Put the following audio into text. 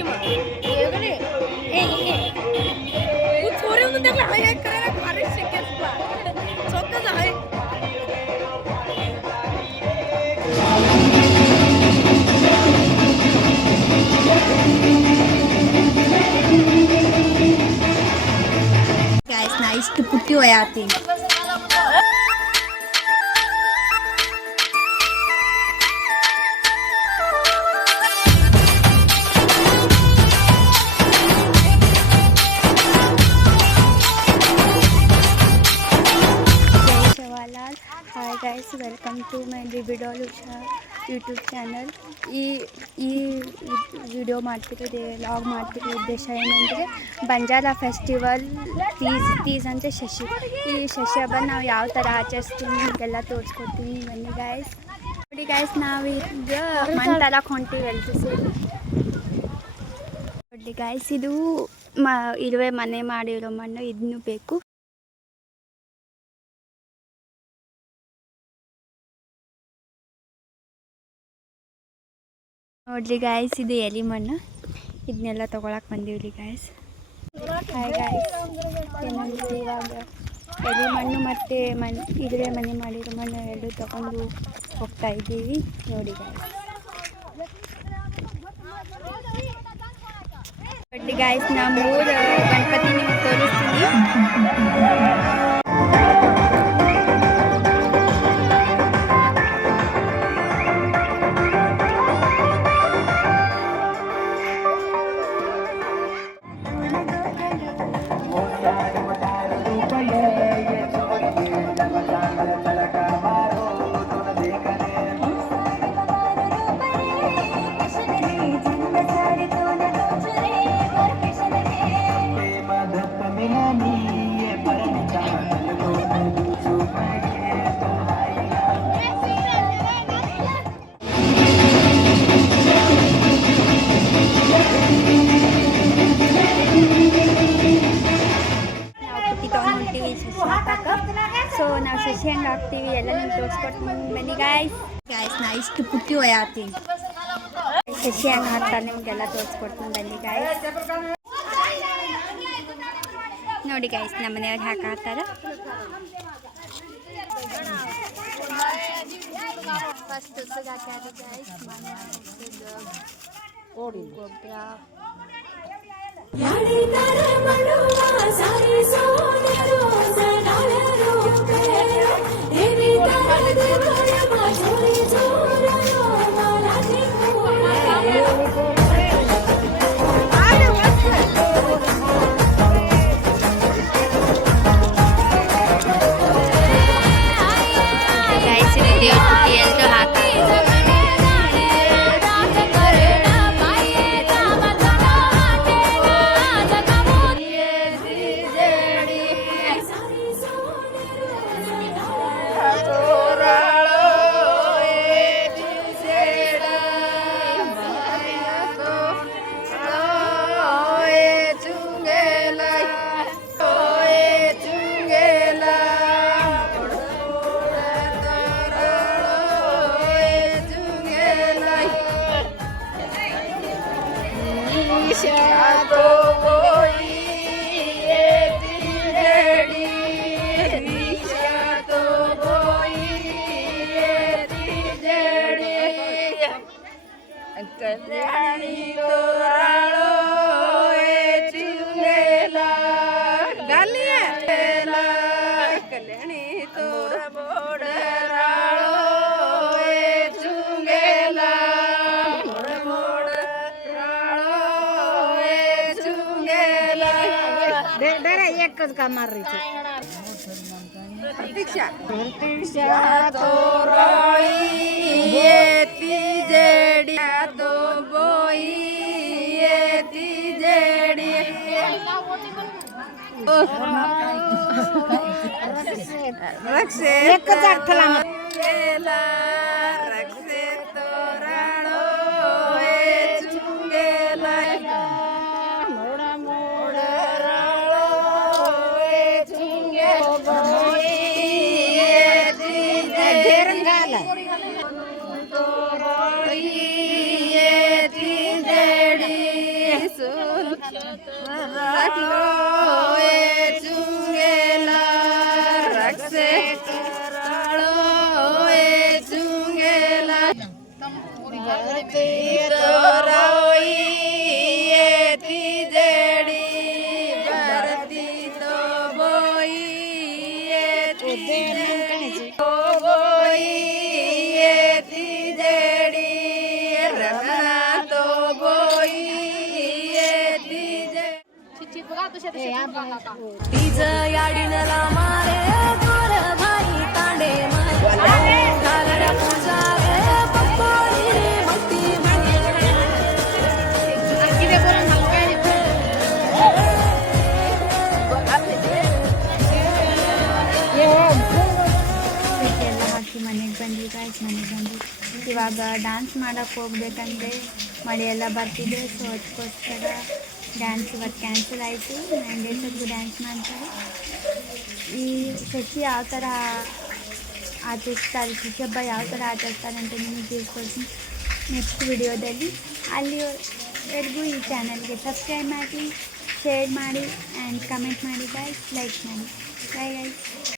ती मग छोरी म्हणून त्याला हाय करायला भारी शिकेल स्वतःच आहे गाइस ना इष्ट पुट्टी हो जाती hi guys welcome to my ರಿಬಿಡಾಲ್ ಉಷಾ ಯೂಟ್ಯೂಬ್ ಚಾನಲ್ ಈ ವಿಡಿಯೋ ಮಾಡ್ತಿರೋದು ವ್ಲಾಗ್ ಮಾಡ್ತಿರೋ ಉದ್ದೇಶ ಏನಂದರೆ ಬಂಜಾರ ಫೆಸ್ಟಿವಲ್ ತೀಜ್ ಅಂದರೆ ಈ ಶಶಿ ಹಬ್ಬ ನಾವು ಯಾವ ಥರ ಆಚರಿಸ್ತೀವಿ ನಿಮಗೆಲ್ಲ ತೋರಿಸ್ಕೊಡ್ತೀನಿ ಬನ್ನಿ ಗಾಯ್ಸ್ ನೋಡಿ ಗಾಯ್ಸ್ ನಾವೀಗ ಮಣ್ಣು ತರಕ್ಕೆ ಹೊಂಟೀವಿ ಎಲ್ರು ಸೇರಿ ನೋಡಿ ಗಾಯ್ಸ್ ಇದು ಇರುವೆ ಮನೆ ಮಾಡಿರೋ ಮಣ್ಣು ಇದನ್ನು ಬೇಕು ನೋಡ್ರಿ ಗಾಯ್ಸ್ ಇದು ಎಲಿ ಮಣ್ಣು ಇದನ್ನೆಲ್ಲ ತೊಗೊಳಕ್ಕೆ ಬಂದೀವಿ ಗಾಯ್ಸ್ ಹಾಯ್ ಗಾಯ್ಸ್ ಏನಂದ್ರೆ ಇವಾಗ ಎಲಿ ಮಣ್ಣು ಮತ್ತು ಇದುವೆ ಮನೆ ಮಾಡಿರೋ ಮಣ್ಣು ಎರಡು ತೊಗೊಂಡು ಹೋಗ್ತಾ ಇದ್ದೀವಿ ನೋಡಿ ಗಾಯ್ಸ್ ನೋಡಿ ಗಾಯ್ಸ್ ನಾ 3 ಗಣಪತಿ ನಿಮಗೆ ತೋರಿಸ್ತೀನಿ ಸೊ ನಾವು ಶಶಿ ಹಂಗೆ ಹಾಕ್ತೀವಿ ಎಲ್ಲ ನಿಮ್ಗೆ ತೋರಿಸ್ಕೊಡ್ತೀನಿ ಬನ್ನಿ ಗಾಯ್ಸ್ ನಾ ಇಷ್ಟು ಪುಟ್ಟಿ ಒಯ್ಯಾತೀನಿ ಶಶಿ ಹಂಗೆ ಹಾಕ್ತಾರೆ ನಿಮಗೆಲ್ಲ ತೋರಿಸ್ಕೊಡ್ತೀನಿ ಬನ್ನಿ ಗಾಯ್ಸ್ ನೋಡಿ ಗಾಯ್ಸ್ ನಮ್ಮ ಮನೆಯವ್ರು ಹಾಕಾತಾರೆ ಫಸ್ಟ್ ಉಸಿಗೆ ಹಾಕ್ಯಾರ ಗಾಯ್ಸ್ ಗೊಬ್ಬರ कल्याणी तोराळो चुंगेला गालिया कल्याणी तोर बोड राळो चुंगेला बोड राळो चुंगेला डेरा एकच का मारायचं प्रतीक्षा तोराळी येती जेडी तो बोई येती जेडी रक्षे एकच आठला गेला रक्षे तोराळो चुंगेला मोड मोड राळो चुंगेला बोई येती जेडी ಎಲ್ಲ ಹಾಕಿ ಮನೆಗೆ ಬಂದ್ವಿ ಗಾಯ್ಸ್. ಮನೆಗೆ ಬಂದು ಇವಾಗ ಡ್ಯಾನ್ಸ್ ಮಾಡೋಕ್ಕೆ ಹೋಗ್ಬೇಕಂದ್ರೆ ಮಳೆ ಎಲ್ಲ ಬರ್ತಿದೆ. ಸೊ ಅದಕ್ಕೋಸ್ಕರ ಡ್ಯಾನ್ಸ್ ಇವತ್ತು ಕ್ಯಾನ್ಸಲ್ ಆಯಿತು. 9 ಡೇಸ್ವರೆಗೂ ಡ್ಯಾನ್ಸ್ ಮಾಡ್ತಾರೆ. ಈ ಶಶಿ ಯಾವ ಥರ ಆಚರಿಸ್ತಾರೆ, ಶಶಿ ಹಬ್ಬ ಯಾವ ಥರ ಆಚರಿಸ್ತಾರೆ ಅಂತ ನಿಮಗೆ ತಿಳ್ಕೊಳ್ತೀನಿ ನೆಕ್ಸ್ಟ್ ವಿಡಿಯೋದಲ್ಲಿ. ಅಲ್ಲಿವರೆಗೂ ಈ ಚಾನಲ್ಗೆ ಸಬ್ಸ್ಕ್ರೈಬ್ ಮಾಡಿ, ಶೇರ್ ಮಾಡಿ ಆ್ಯಂಡ್ ಕಮೆಂಟ್ ಮಾಡಿ ಗಾಯ್ಸ್, ಲೈಕ್ ಮಾಡಿ. Bye guys.